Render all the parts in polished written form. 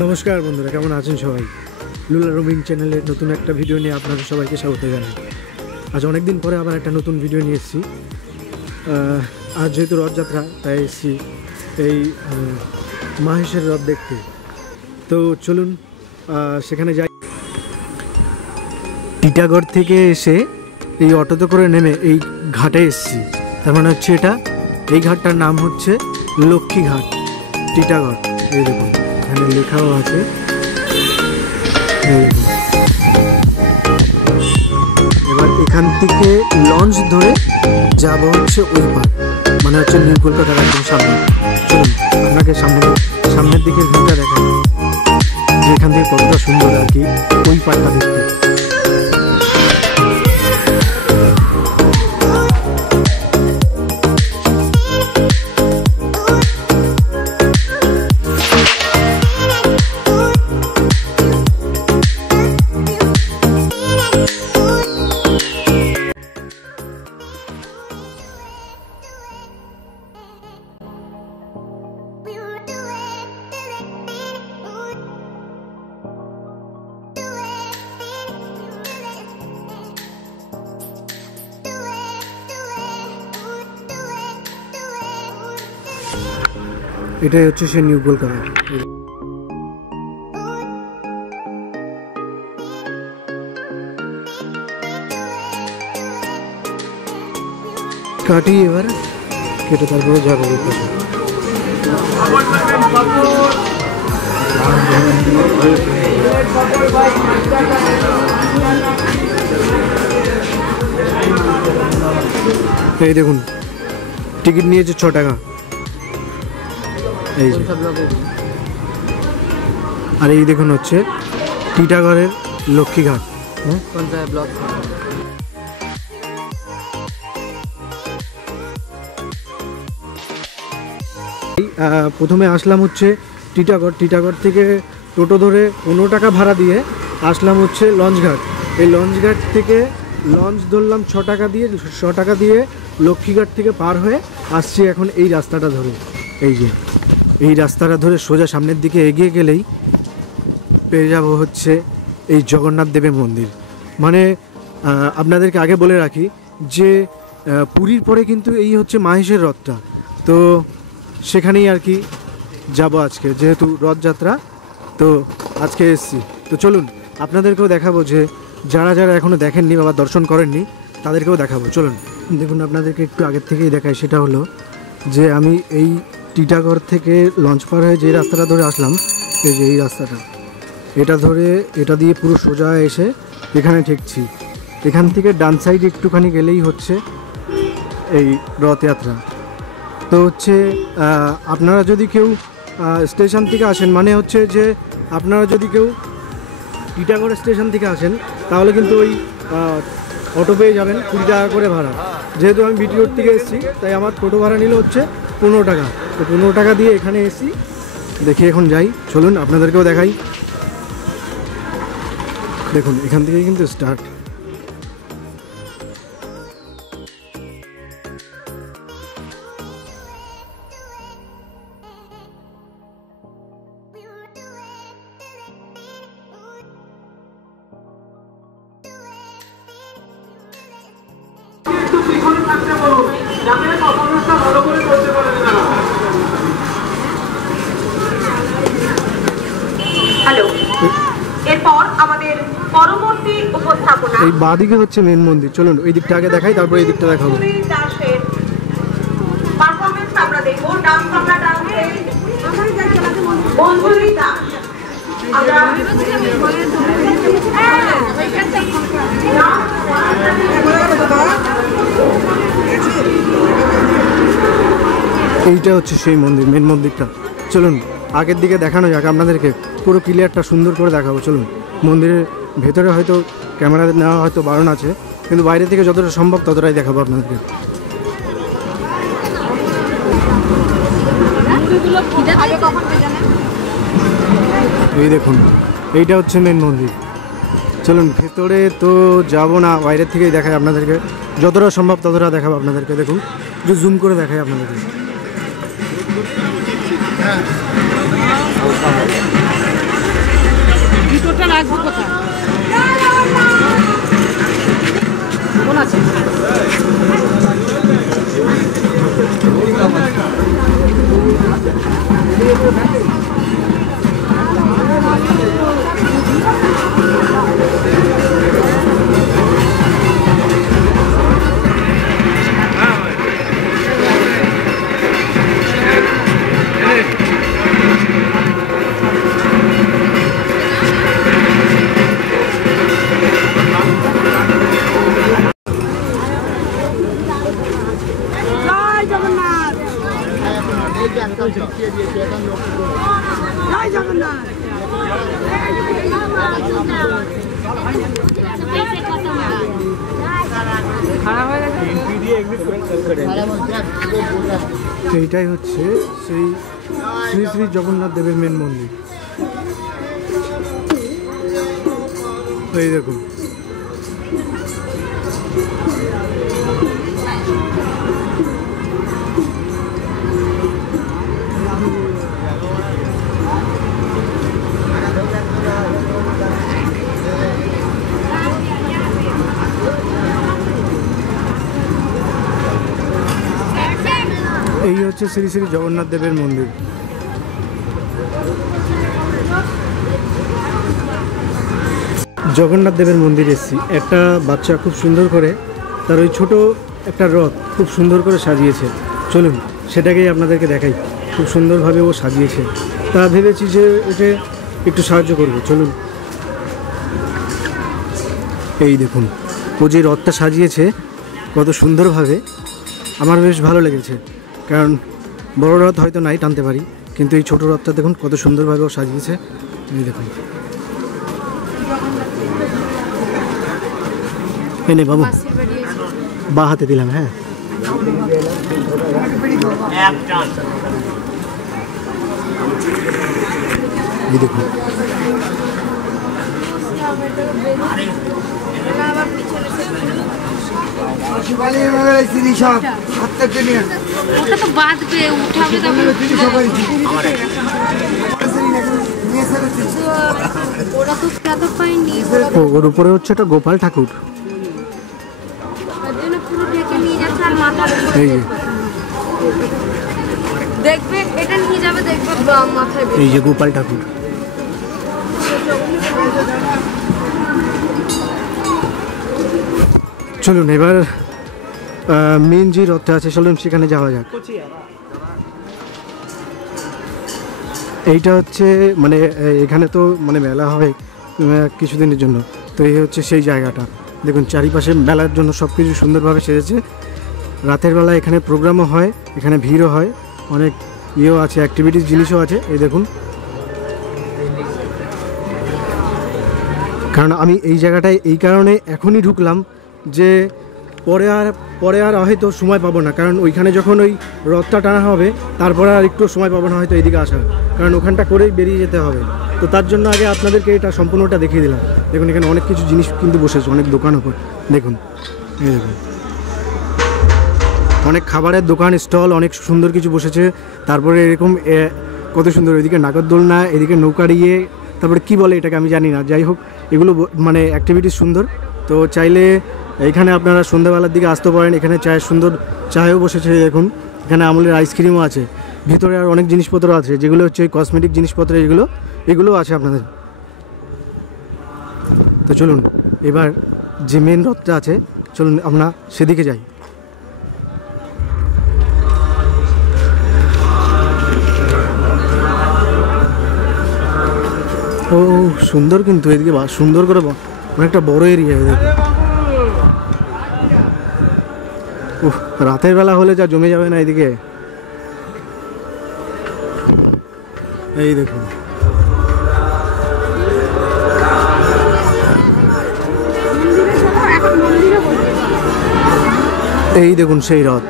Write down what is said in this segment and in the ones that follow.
नमस्कार बंधुरा केमन आছেন সবাই লুলা রোমিং চ্যানেলের নতুন একটা ভিডিও নিয়ে আপনাদের সবাইকে স্বাগত জানাই। আজ অনেক দিন পরে আবার একটা নতুন ভিডিও নিয়ে এসেছি। আজ যেহেতু রথযাত্রা তাই এসেছি এই মাহেশের রথ দেখতে। তো চলুন সেখানে যাই। টিটাগড় থেকে এসে এই অটোতে করে নেমে এই ঘাটে এসেছি। তার মানে হচ্ছে এটা এই ঘাটটার নাম হচ্ছে লক্ষ্মী ঘাট টিটাগড়। এই দেখুন এখানে লেখাও আছে। এবার এখান থেকে লঞ্চ ধরে যাব হচ্ছে ওই পার, মানে হচ্ছে নিউ কলকাতার একদম সামনে। চলুন আপনাকে সামনের দিকে ভিউটা দেখাই যে এখান থেকে কতটা সুন্দর আর কি ওই পারটা দেখতে। এটাই হচ্ছে সে নিউ কলকাতা। কাটি এবার কেটে তারপরে যাবো। এই দেখুন টিকিট নিয়েছে 6 টাকা। এই যে আর এই দেখুন হচ্ছে টিটাগড়ের লক্ষ্মীঘাট। প্রথমে আসলাম হচ্ছে টিটাগড় থেকে টোটো ধরে 15 টাকা ভাড়া দিয়ে আসলাম হচ্ছে লঞ্চঘাট। এই লঞ্চঘাট থেকে লঞ্চ ধরলাম 6 টাকা দিয়ে লক্ষ্মীঘাট থেকে পার হয়ে আসছি এখন এই রাস্তাটা ধরে। এই যে এই রাস্তাটা ধরে সোজা সামনের দিকে এগিয়ে গেলেই পেয়ে যাব হচ্ছে এই জগন্নাথ দেবের মন্দির। মানে আপনাদেরকে আগে বলে রাখি যে পুরীর পরে কিন্তু এই হচ্ছে মাহেশের রথটা, তো সেখানেই আর কি যাব আজকে, যেহেতু রথযাত্রা তো আজকে এসেছি। তো চলুন আপনাদেরকেও দেখাবো যে যারা এখনও দেখেননি বা দর্শন করেননি তাদেরকেও দেখাবো। চলুন দেখুন আপনাদেরকে একটু আগের থেকেই দেখাই। সেটা হলো যে আমি এই টিটাগড় থেকে লঞ্চ পার হয়ে যে রাস্তাটা ধরে আসলাম, এই যে এই রাস্তাটা, এটা দিয়ে পুরো সোজা এসে এখানে ঠেকছি। এখান থেকে ডান সাইড একটুখানি গেলেই হচ্ছে এই রথযাত্রা। তো হচ্ছে আপনারা যদি কেউ স্টেশন থেকে আসেন, মানে হচ্ছে যে আপনারা যদি কেউ টিটাগড় স্টেশন থেকে আসেন তাহলে কিন্তু ওই অটো পেয়ে যাবেন 20 টাকা করে ভাড়া। যেহেতু আমি বিটি রোড থেকে এসেছি তাই আমার টোটো ভাড়া নিল হচ্ছে 15 টাকা। তো 15 টাকা দিয়ে এখানে এসি দেখি এখন যাই। চলুন আপনাদেরকেও দেখাই। দেখুন এখান থেকেই কিন্তু স্টার্ট। এরপর আমাদের পরবর্তী উপস্থাপনা এই বাঁদিকে হচ্ছে মেন মন্দির। চলুন ওই দিকটা আগে দেখাই, তারপর এই দিকটা দেখাবো। পারফরম্যান্স আমরা দেখব। ডান্স আমরা ডান্সে বন্ধুরি দাস আমরা এইটা হচ্ছে সেই মন্দির, মেন মন্দিরটা। চলুন আগের দিকে দেখানো যাক আপনাদেরকে, পুরো ক্লিয়ারটা সুন্দর করে দেখাবো। চলুন মন্দিরের ভেতরে হয়তো ক্যামেরা নেওয়া হয়তো বারণ আছে, কিন্তু বাইরে থেকে যতটা সম্ভব ততটাই দেখাবো আপনাদেরকে। এই দেখুন এইটা হচ্ছে মেন মন্দির। চলুন ভেতরে তো যাব না, বাইরের থেকেই দেখাই আপনাদেরকে, যতটা সম্ভব ততটা দেখাবো আপনাদেরকে। দেখুন একটু জুম করে দেখাই আপনাদেরকে। আসবো কোথায়? কোন আছে? এইটাই হচ্ছে সেই শ্রী শ্রী জগন্নাথ দেবের মেন মন্দির। এই দেখুন, এই হচ্ছে শ্রী শ্রী জগন্নাথ দেবের মন্দির। জগন্নাথ দেবের মন্দির এসেছি, একটা বাচ্চা খুব সুন্দর করে তার ওই ছোট একটা রথ খুব সুন্দর করে সাজিয়েছে। চলুন সেটাকেই আপনাদেরকে দেখাই, খুব সুন্দরভাবে ও সাজিয়েছে। তা ভেবেছি যে ওকে একটু সাহায্য করব। চলুন, এই দেখুন ও যে রথটা সাজিয়েছে কত সুন্দরভাবে, আমার বেশ ভালো লেগেছে। কারণ বড় রথ হয়তো নাই টানতে পারি, কিন্তু এই ছোট রথটা দেখুন কত সুন্দরভাবে ও সাজিয়েছে। এই দেখুন, এই নে বাবু, বা হাতে দিলাম। হ্যাঁ, এই দেখুন, ওটা তো বাঁধবে, উঠাবে ওরা তো চাদর পায়নি, ওর উপরে হচ্ছে একটা গোপাল ঠাকুর। পুরো ঢেকে নিয়ে যাচ্ছে আর মাথার উপরে এই যে দেখবে, এটা নিয়ে যাবে, দেখবে মাথায়। এই যে গোপাল ঠাকুর। চলুন এবার মেন যে রথটা আছে, চলুন সেখানে যাওয়া যাক। এইটা হচ্ছে মানে এখানে তো মানে মেলা হয় কিছুদিনের জন্য, তো এই হচ্ছে সেই জায়গাটা। দেখুন চারিপাশে মেলার জন্য সব কিছু সুন্দরভাবে সেজেছে। রাতের বেলা এখানে প্রোগ্রামও হয়, এখানে ভিড়ও হয়, অনেক ইয়েও আছে, অ্যাক্টিভিটিস জিনিসও আছে। এই দেখুন, কারণ আমি এই জায়গাটায় এই কারণে এখনই ঢুকলাম যে পরে আর হয়তো সময় পাবো না, কারণ ওইখানে যখন ওই রথটা টানা হবে তারপরে আর একটু সময় পাবো না হয়তো এইদিকে আসার, কারণ ওখানটা করেই বেরিয়ে যেতে হবে। তো তার জন্য আগে আপনাদেরকে এটা সম্পূর্ণটা দেখিয়ে দিলাম। দেখুন এখানে অনেক কিছু জিনিস কিন্তু বসেছে, অনেক দোকান ওপর দেখুন, এই দেখুন অনেক খাবারের দোকান, স্টল, অনেক সুন্দর কিছু বসেছে। তারপরে এরকম কত সুন্দর, এদিকে নাগরদোলনা, এদিকে নৌকা দিয়ে, তারপরে কি বলে এটাকে আমি জানি না, যাই হোক এগুলো মানে অ্যাক্টিভিটি সুন্দর। তো চাইলে এখানে আপনারা সন্ধ্যাবেলার দিকে আসতে পারেন। এখানে চায়ের সুন্দর চায়ও বসেছে দেখুন, এখানে আমুলের আইসক্রিমও আছে, ভিতরে আর অনেক জিনিসপত্র আছে যেগুলো হচ্ছে ওই কসমেটিক জিনিসপত্র, এগুলোও আছে আপনাদের। তো চলুন এবার যে মেন রথটা আছে, চলুন আমরা সেদিকে যাই। ও সুন্দর, কিন্তু এদিকে সুন্দর করে অনেকটা বড় এরিয়া। রাতের বেলা হলে যা জমে যাবে না এদিকে। এই দেখুন, এই দেখুন সেই রথ।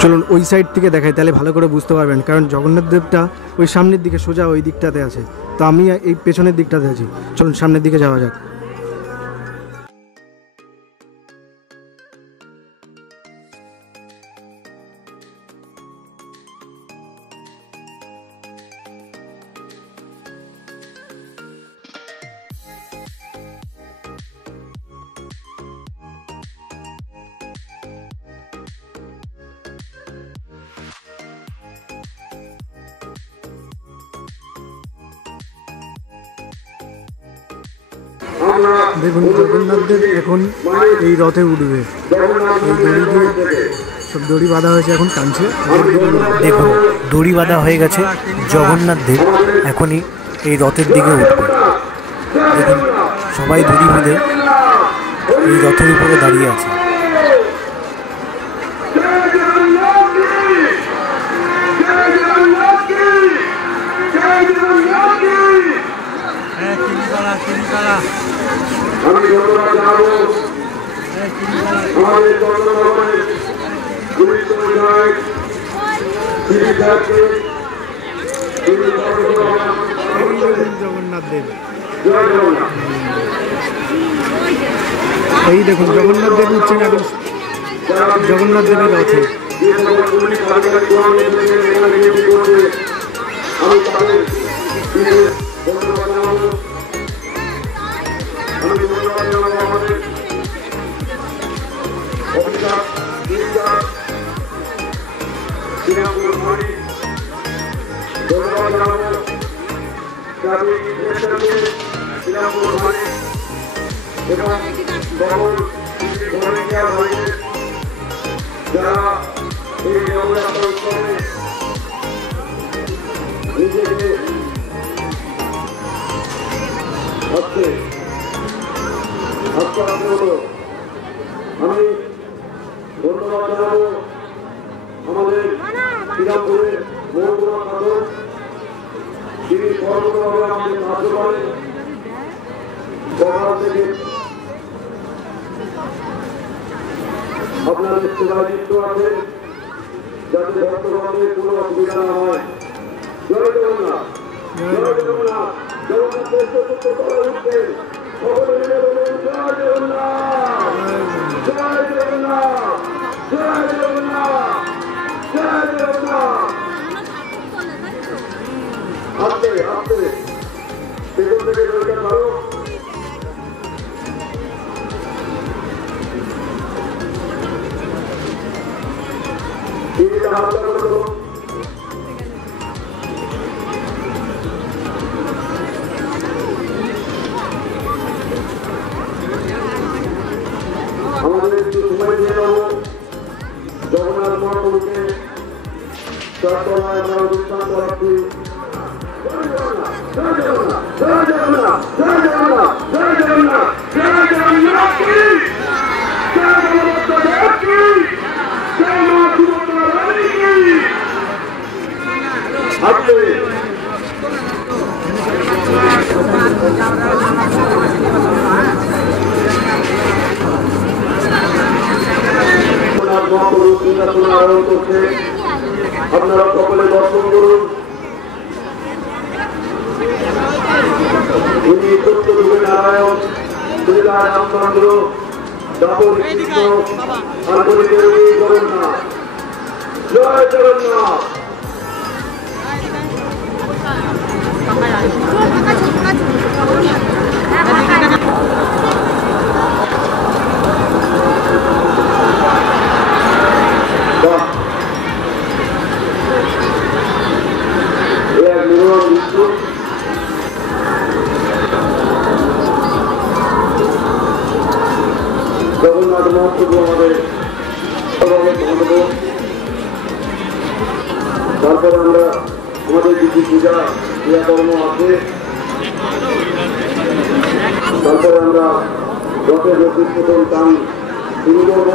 চলুন ওই সাইড থেকে দেখাই, তাহলে ভালো করে বুঝতে পারবেন, কারণ জগন্নাথ দেবটা ওই সামনের দিকে সোজা ওই দিকটাতে আছে, তো আমি এই পেছনের দিকটাতে আছি। চলুন সামনের দিকে যাওয়া যাক। দেখুন জগন্নাথ দেব এখন এই রথে উঠবে, এই দড়ি দিয়ে সব দড়ি বাঁধা হয়েছে, এখন টানছে। দেখুন দড়ি বাঁধা হয়ে গেছে, জগন্নাথ দেব এখনই এই রথের দিকে উঠবে। দেখুন সবাই দড়ি বেঁধে এই রথের উপরে দাঁড়িয়ে আছে। আমি ধন্যবাদ জানাবো আমাদের চন্দ্রবাবনের গুরুত্ব বিধায়ক শ্রী সাহেবকে। জগন্নাথ দেব, জয় জগন্নাথ। এই দেখুন জগন্নাথ দেব উঠছেন এখন জগন্নাথ দেবের রথে। যে সকল কমিটি কার্যকারী এখানে নিয়োগ করছে, আমি তাদের ধন্যবাদ জানাবো। আমি ধন্যবাদ জানাবো আমাদের অফিসার শ্রীরামপুর মারি, ধন্যবাদ জানাবো ট্রাফিক ইন্সপেক্টরকে শ্রীরামপুর মারি এবং সকল ভলেন্টিয়ার ভাইদের যারা এই নবযাত্রা উৎসবে নিজেকে হচ্ছে আমি ধন্যবাদ জানাবো আমাদের শ্রীরামপুরের মহকুমা শাসক, তিনি সর্বতভাবে আমাদের সাহায্য করেন। সকাল থেকে আপনাদের সেবায় যুক্ত আছে, যাতে বর্তমানে কোনো অসুবিধা না হয়। জয় জগন্নাথ, জয় জগন্নাথ। জগন্নাথের চতুর্থ তলায় উঠছেন, সকলে মিলে বলুন জয় জগন্নাথ, জয় জগন্নাথ, জয় জগন্নাথ, জয় জগন্নাথ। আস্তে আস্তে পেছন থেকে দরকার ভালো। আমাদের একটু সময় দিয়ে দেবো জগন্নাথ মহাপ্রভুকে প্রার্থনায় আমরা অনুষ্ঠান করাচ্ছি। জয় জগন্নাথ, জয় জগন্নাথ, জয় জগন্নাথ, জয় জগন্নাথ, জয় জগন্নাথ, জয় জগন্নাথ কি, জয় বলভদ্র দেব কি, জয় মা সুভদ্রা রানী কি। আপনি আরোহণ করছে, আপনারা সকলে দর্শন করুন। উনি সত্যরূপে নারায়ণ, শ্রীরায় রামচন্দ্র, দাপর কৃষ্ণ, আর বলি করেন না। জয় জগন্নাথ। জগন্নাথ মহাপ্রভু আমাদের তারপরে আমরা আমাদের কিছু পূজা ক্রিয়াকর্ম আছে, তারপরে আমরা রথের প্রতিষ্ঠিতন টান শুরু করব।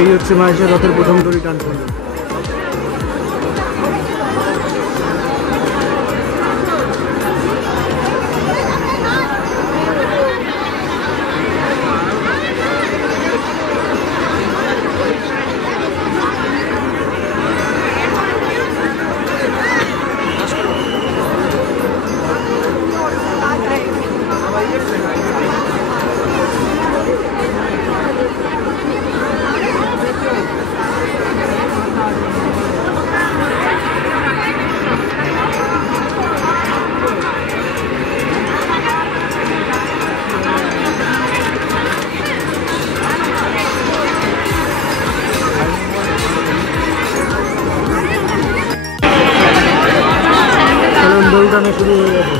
এই হচ্ছে মাহেশের রথের প্রথম দড়ি টান পড়ল। দড়ি টানা শুরু হয়ে গেছে।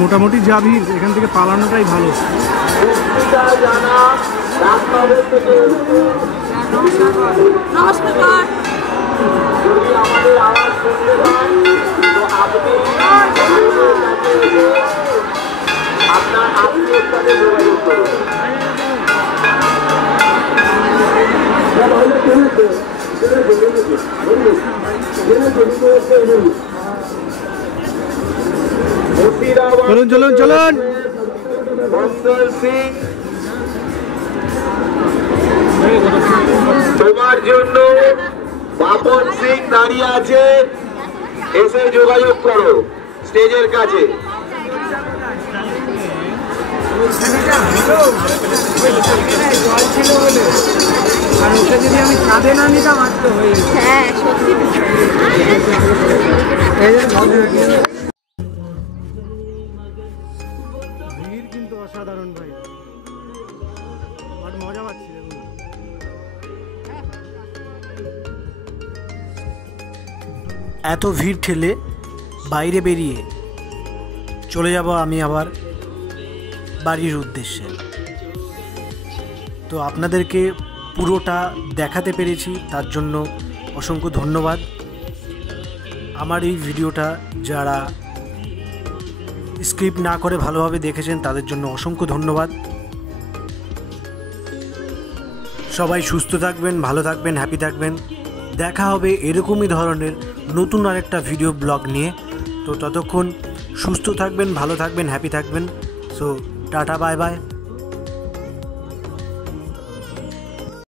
মোটামুটি যা ভিড়, এখান থেকে পালানোটাই ভালো। নমস্কার। যদি আমাদের আওয়াজ শুনতে পান তো আপনি আপনার আত্মীয়ের সাথে যোগাযোগ করুন। চলুন চলুন চলুন। মঙ্গল সিং তোমার জন্য বাপন সিং দাঁড়িয়ে আছে, এসে যোগাযোগ করো স্টেজের কাছে। আর ওকে যদি আমি ছাদে না নিতাম আজ তো হয়ে যেত। হ্যাঁ সত্যি। এই যে এত ভিড় ঠেলে বাইরে বেরিয়ে চলে যাব আমি আবার বাড়ির উদ্দেশ্যে। তো আপনাদেরকে পুরোটা দেখাতে পেরেছি, তার জন্য অসংখ্য ধন্যবাদ। আমার এই ভিডিওটা যারা স্ক্রিপ্ট না করে ভালোভাবে দেখেছেন তাদের জন্য অসংখ্য ধন্যবাদ। সবাই সুস্থ থাকবেন, ভালো থাকবেন, হ্যাপি থাকবেন। দেখা হবে এরকমই ধরনের নতুন আরেকটা ভিডিও ব্লগ নিয়ে। তো ততক্ষণ সুস্থ থাকবেন, ভালো থাকবেন, হ্যাপি থাকবেন। So tata, bye bye.